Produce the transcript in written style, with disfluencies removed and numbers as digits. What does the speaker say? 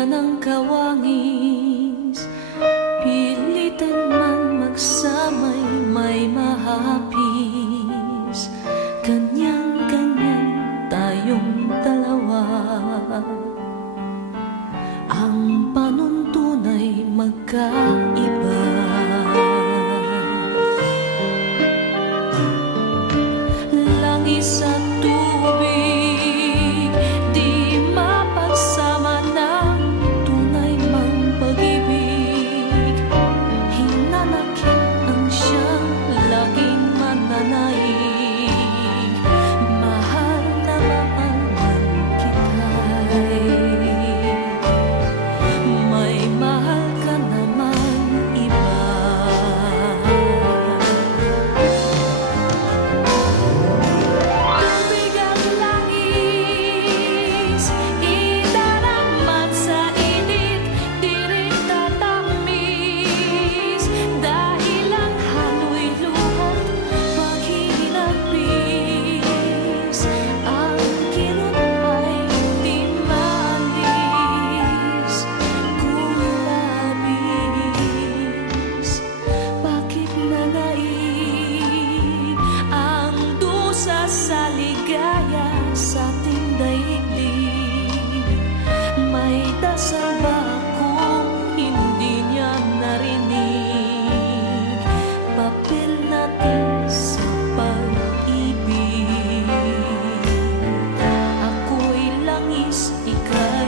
yan ang kawangis. Pilitan man magsamay may mahapis. Ganyan-ganyan tayong dalawa. Ang panuntunay magkaiba. Langis at tubig, di mapagsama ng tunay mang pag-ibig. Hinanakit ang siyang laging mananaig. Mahal na mahal man kita'y may mahal ka naman iba. Tubig at langis, idaraman sa init, di rin tatamis. Dahil ang halo'y luhat, paghinapis. Ang kirot ay di maalis. Kung labis, bakit nanaig ang dusa sa ligaya sa ating daigdig? May dasal ba akong hindi niya narinig? Papel natin sa pag-ibig. Ako'y langis, ika'y